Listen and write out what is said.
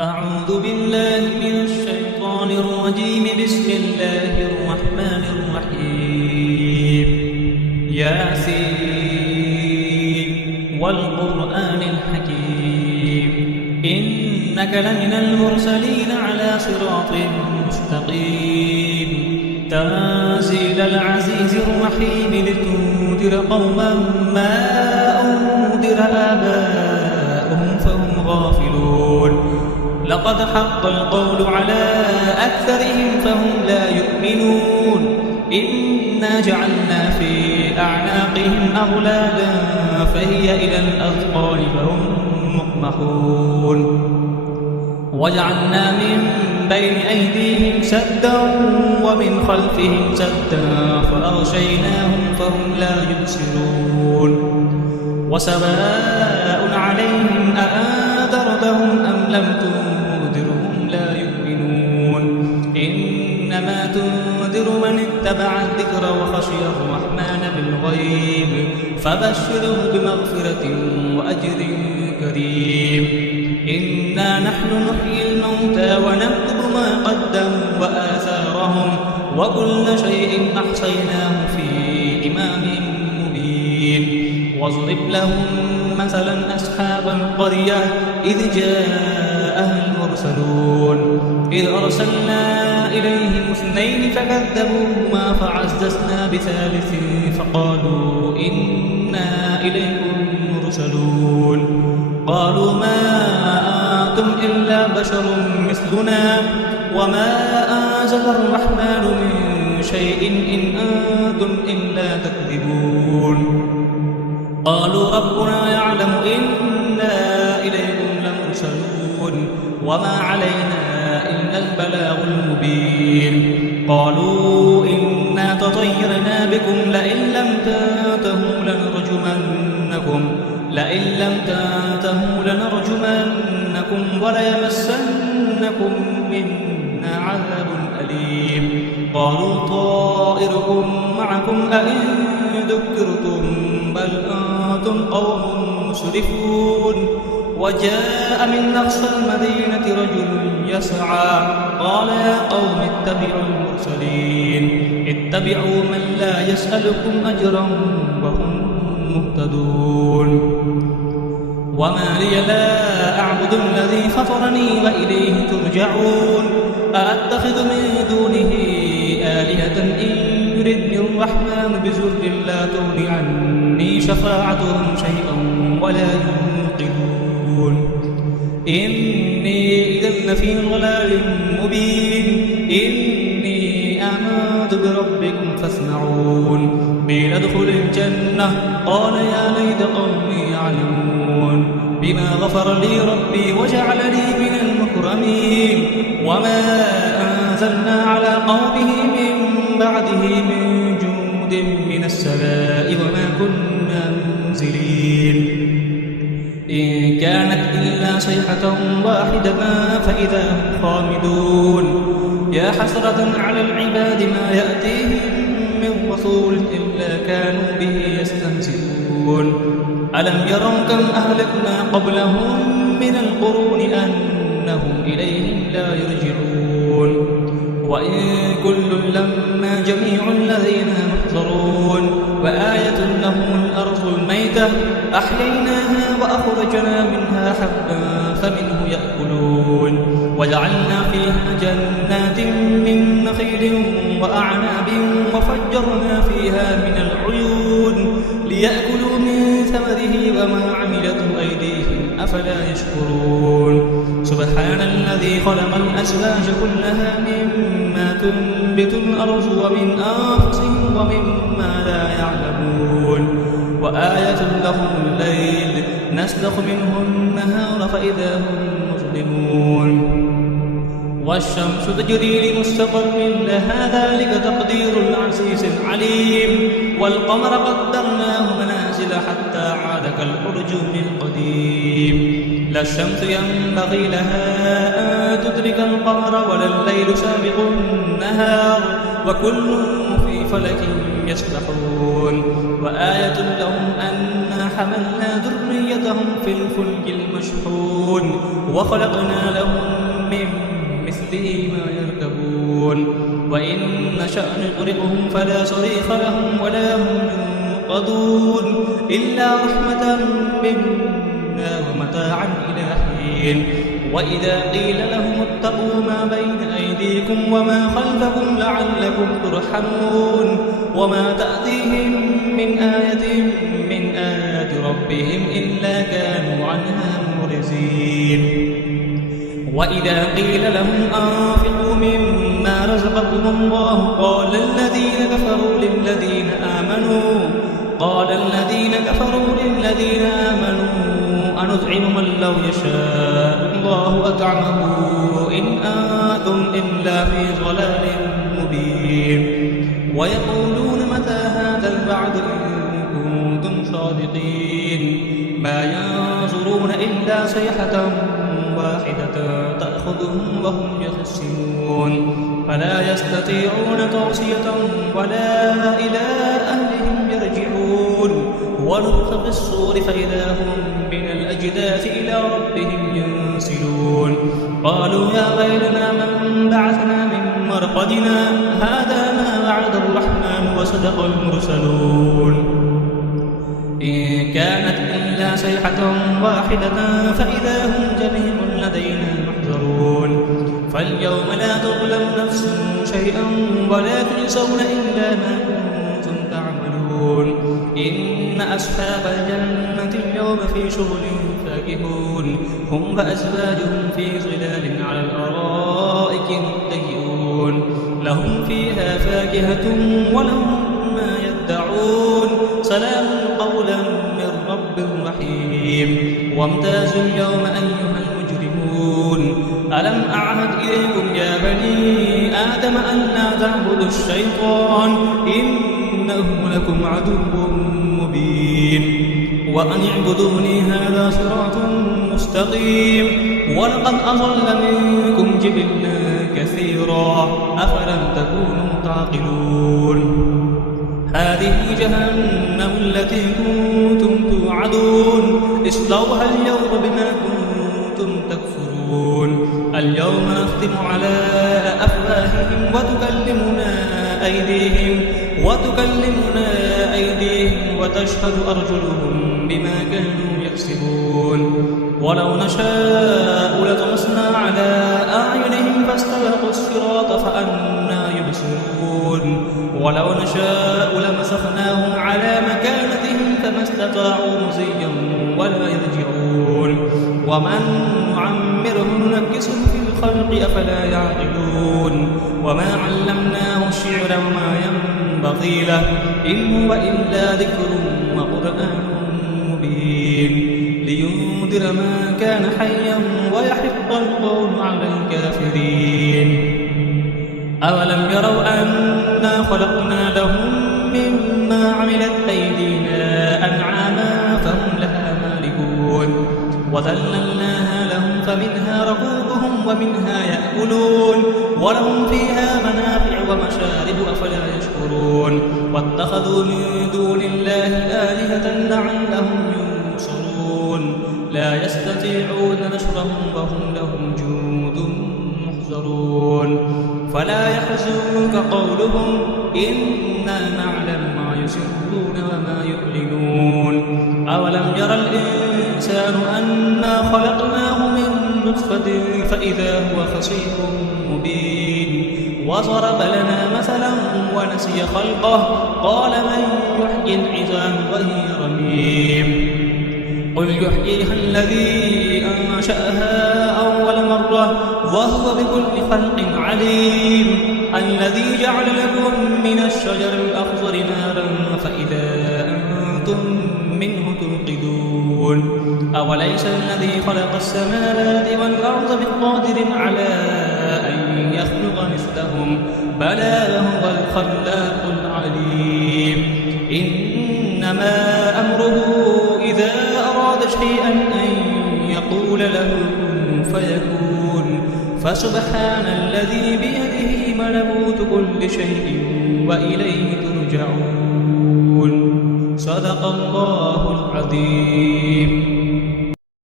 أعوذ بالله من الشيطان الرجيم. بسم الله الرحمن الرحيم. ياسين والقرآن الحكيم إنك لمن المرسلين على صراط مستقيم تنزيل العزيز الرحيم لتنذر قوما ما أنذر آباؤهم فهم غافلون. لقد حق القول على أكثرهم فهم لا يؤمنون. إنا جعلنا في أعناقهم أغلالا فهي إلى الأذقان فهم مقمحون. وجعلنا من بين أيديهم سدا ومن خلفهم سدا فأغشيناهم فهم لا يبصرون. وسواء عليهم أأنذرتهم أم لم تنذرهم لا يؤمنون. إنما تنذر من اتبع الذكر وخشي الرحمن بالغيب فبشره بمغفرة وأجر كريم. إنا نحن نحيي الموتى ونكتب ما قدموا وآثارهم وكل شيء أحصيناه في إمام مبين. واضرب لهم مثلا أصحاب القرية إذ جاءها المرسلون إذ أرسلنا إليهم 2 فكذبوهما فعززنا بثالث فقالوا إنا إليكم مرسلون. قالوا ما أنتم إلا بشر مثلنا وما أنزل الرحمن من شيء إن أنتم إلا تكذبون. قالوا ربنا يعلم إنا إليكم لمرسلون وما علينا إلا البلاغ المبين. قالوا إنا تطيرنا بكم لئن لم تنتهوا لنرجمنكم وليمسنكم منا عذاب أليم. قالوا طائركم معكم أئن ذكرتم بل أنتم قوم مسرفون. وجاء من أقصى المدينة رجل يسعى قال يا قوم اتبعوا المرسلين اتبعوا من لا يسألكم أجرا وهم مهتدون. وما لي لا أعبد الذي فطرني وإليه ترجعون. أأتخذ من دونه آلهة إن يردني الرحمن بضر لا تغن عني شفاعتهم شيئا ولا ينقذون. إني إذا لفي ضلال مبين. إني آمنت بربكم فاسمعون. قيل ادخل الجنة قال يا ليت قومي يعلمون بما غفر لي ربي وجعلني من المكرمين. وما أنزلنا على قومه من بعده من جند من السماء وما كنا منزلين. إن كانت إلا صيحة واحدة فإذا هم خامدون. يا حسرة على العباد ما يأتيهم من رسول إلا كانوا به يستهزئون. ألم يروا كم أهلكنا قبلهم من القرون أنهم إليهم لا يرجعون. وإن كل لما جميع الذين محضرون. وآية لهم الأرض الميتة أحييناها وأخرجنا منها حبا فمنه يأكلون. وجعلنا فيها جنات من نخيل وأعناب وفجرنا فيها من العيون ليأكلوا من ثمره وما عملته أيديهم أفلا يشكرون. سبحان الذي خلق الأزواج كلها مما تنبت الأرض ومن أنفسهم ومما لا يعلمون. وآية لهم الليل نسلخ منه النهار فإذا هم مظلمون. والشمس تجري لمستقر لها ذلك تقدير العزيز العليم. والقمر قدرناه منازل حتى عاد كالأرجون القديم. لا الشمس ينبغي لها أن تدرك القمر ولا الليل سابق النهار وكل في فلك يسبحون. وآية لهم أنا حملنا ذريتهم في الفلك المشحون وخلقنا لهم نشأ نغرقهم فلا صريخ لهم ولا هم ينقذون إلا رحمة منا ومتاعا إلى حين. وإذا قيل لهم اتقوا ما بين أيديكم وما خلفكم لعلكم ترحمون وما تأتيهم من آية من آيات ربهم إلا كانوا عنها معرضين. وإذا قيل لهم أنفقوا مما رزقكم الله قال الذين كفروا للذين آمنوا أنطعم من لو يشاء الله أطعمه إن أنتم إلا في ضلال مبين. ويقولون متى هذا الوعد إن كنتم صادقين ما ينظرون إلا صيحة واحدة تأخذهم وهم يخسرون فلا يستطيعون توصية ولا إلى أهلهم يرجعون. ونفخ في الصور فإذا هم من الأجداث إلى ربهم ينسلون قالوا يا ويلنا من بعثنا من مرقدنا هذا ما وعد الرحمن وصدق المرسلون إن كانت إلا صيحة واحدة فإذا هم جميع لدينا محضرون. فاليوم لا تظلم نفس شيئا ولا تجزون إلا ما كنتم تعملون. إن أصحاب الجنة اليوم في شغل فاكهون هم وأزواجهم في ظلال على الأرائك متكئون لهم فيها فاكهة ولهم ما يدعون سلام قولا من رب رحيم. وامتازوا اليوم أيها المجرمون ألم أعهد إليكم يا بني آدم أن لا تعبدوا الشيطان إنه لكم عدو مبين. وأن اعبدوني هذا صراط مستقيم. ولقد أضل منكم جبلا كثيرا أفلم تكونوا تعقلون. هذه جهنم التي كنتم توعدون اصلوها اليوم بما كنتم تكفرون. اليوم نختم على أفواههم وتكلمنا أيديهم وتشهد أرجلهم بما كانوا يكسبون. ولو نشاء لطمسنا على أعينهم فاستبقوا الصراط فأنى يبصرون. ولو نشاء لمسخناهم على مكانتهم فما استطاعوا مضيا ولا يرجعون. ومن نعمره ننكسه في الخلق أفلا يعقلون. وما علمناه الشعر وما ينبغي له إن هو إلا ذكر وقرآن مبين لينذر من كان حيا ويحق القول على الكافرين. أولم يروا أنا خلقنا لهم مما عملت أيدينا أنعاما فهم لها مالكون وذللناها لهم فمنها ركوبهم ومنها يأكلون ولهم فيها منافع ومشارب أفلا يشكرون. واتخذوا من دون الله آلهة لعلهم ينصرون لا يستطيعون نصرهم وهم لهم جند محضرون. فلا يحزنك قولهم إنا نعلم ما يسرون وما يعلنون. أولم يرى الإنسان أنا خلقناه من نطفة فإذا هو خصيم مبين. وضرب لنا مثلا ونسي خلقه قال من يحيي العظام وهي رميم. قل يحييها الذي أنشأها أول مرة وهو بكل خلق عليم. الذي جعل لكم من الشجر الأخضر نارا فإذا أنتم منه توقدون. أوليس الذي خلق السماوات والأرض بقادر على أن يخلق مثلهم بلى هو الخلاق العليم. إنما أمره إذا أراد شيئا أن يقول له كن فيكون. فسبحان الذي بيده ملكوت كل شيء وإليه ترجعون. صدق الله العظيم.